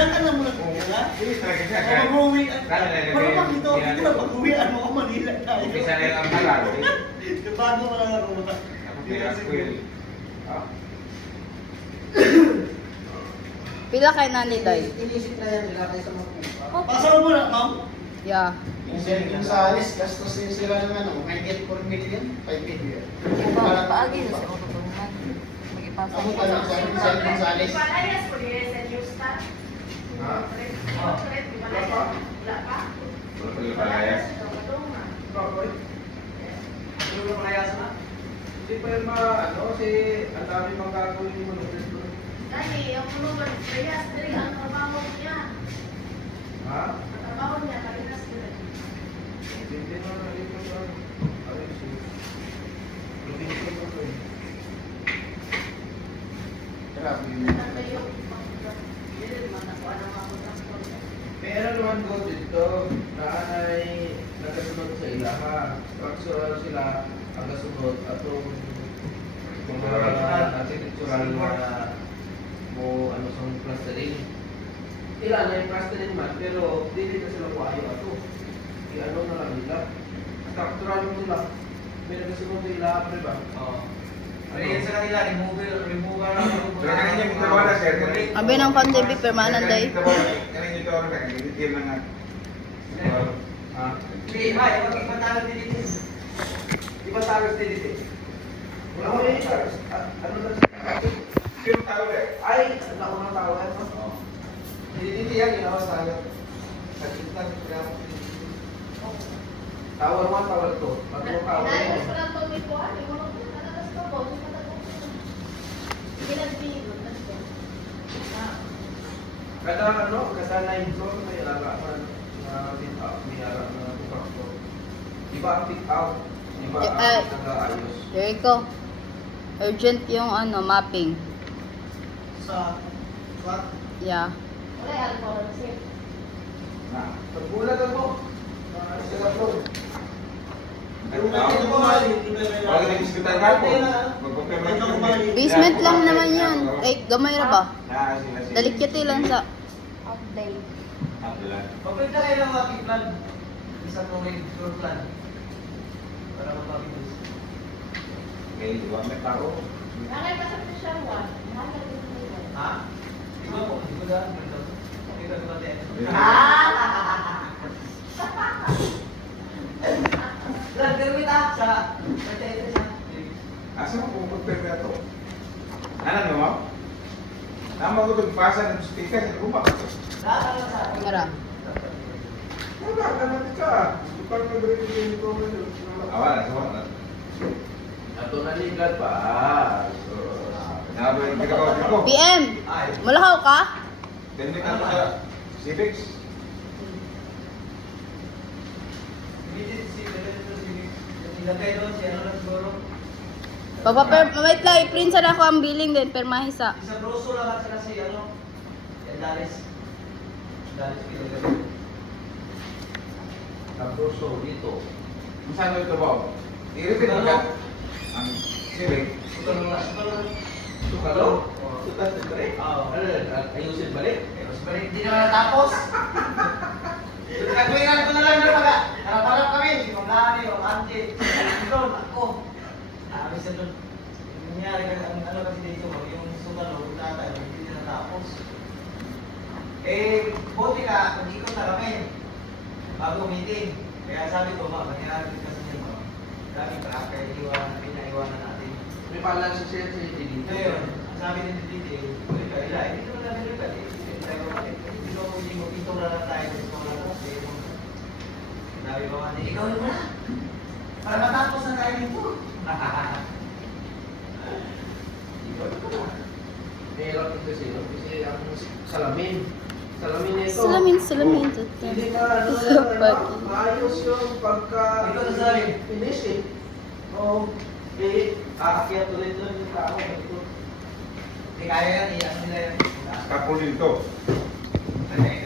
Ilang ka na muna kung wala? Mag-uwi. Malamang ito, hindi na pag-uwian mo ako Manila tayo. Umpisa na yung ang halal. Bago mo lang ako. Ako kaya ko yun. Pila kay nani day? Inisip na yan nila kaysa magpupa. Pasok mo na, ma'am. Yeah. Yung sa alis, gastos din sila ng ano, 94 million, 5 million. Paagi na sa ututungan. Mag-ipasok. Ako pa lang sa alis. Palayas po din sa New Star. Ha? Correct, di palayas. Wala pa. Wala pa yung palayas. Ano yung kayas na? Hindi pa yung ano, si ang dami mga gagawin mo ng resto. Dahil ang mga palayas, dali ang trabaho niya. Ha? Ang trabaho niya, palayas dali. Hindi na nalito sa ayos eh. Hindi ko pa ito eh. Grabe yun. Nandun yung hindi naman ako ano ako transport. Pero naman ko dito, naanay nakasunod sa ilaha. Structural sila ang kasunod atong architectural na mo ano sa plastering. Ilan na yung plastering man, pero dili na sila kuayo ato. I-ano na lang nila. Structural mo nila. May nakasunod sa ilaha, pre ba? Oo. Pero yun sa kanila, remove lang. Pero kanina yung tawa na sir. Abi ng pandemic permanent day. Kanina yung tawa na kanina na nga. Ha? Hindi, may, ipatawag din dito. Ipatawag din dito. Wala ko yung stars. Ano na Sino tao eh? ay, naunang tawagan mo. Oo. Hindi dito yan, ginawa sa akin. Sa gitna, ginawa ko dito. Tower 1, tower 2. Tatlong tower Inaayos yun. ko lang ito may kuhan. Yung mga nanagas ko po. Pinagbigo. Kada ano, kada 9 floor may alagaan na may ara na tukakto. Iba ang pick out, iba ang nag-aayos. Jericho. Urgent yung ano, mapping. Sa flat. Yeah. Wala yung alcohol. Sir. Na. Pagbulag ako, sila floor. Wala na hospital nga po. Magpapirma Basement lang naman yan. Eh, gamay ra ba? Sila. Dalikiti lang sa update. Wala. Pagpinta kayo ng mga plan. Isang floor plan. Para mapapagos. Okay, iwan may tao. Nanay pa sa siya one. Mahal na din mo. Ha? Iba po, hindi ko daan. Okay ka ba din? Nagdermit sa pagkaita sa Asa mo pupunta to? Ano mo? Nama ko itong pasa ng speaker sa rumah. lahat lang sa Mara. Wala ka natin ka. Ipag nag-review ko ngayon. Awal, sama. Ato na ligad pa. So, Nabo yung ginagawa ko. PM! Malakaw ka? Tindig ka sa civics. ilagay doon si ano lang siguro. Wait lang, i-print sa ako ang billing din, permahi sa. Isang broso lang at saka si ano. Yan Dalis. Dalis ilagay. tapos so dito. Saan mo ito ba? I-repeat mo ka. Ang civic. Ito lang. Sukalo? Sukat sa break? Oo. Ano yan? Ayusin balik? Mas balik, hindi naman natapos. Nagwingan ko na lang ng mga. Harap-harap kami. Si Mamlani, Mam Ante. Doon, ako. Sabi sa doon. Nangyari ang ano kasi dito, yung sumalo, tatay, hindi na natapos. Eh, buti ka, mag-ikot na kami. Bago meeting. Kaya sabi ko, ma, mangyari kasi niya, ma. Dami ka, kaya pinaiwanan natin. May balance siya sa dito. Ngayon, ang sabi ni Titi, uy, kaila, hindi naman namin yung kali. Hindi mo pintong na lang tayo sa mga lakas. Sabi ko nga, ikaw naman na. Para matapos na tayo nito. Mahirap ito sila kasi ang salamin. Salamin nito. Salamin. Hindi ka ano, maayos yung pagka Ikaw na sabi. finish eh. Oo. Eh, aakyat ulit doon yung tao. Hindi kaya yan, iyan nila yan. Tapos dito. Ano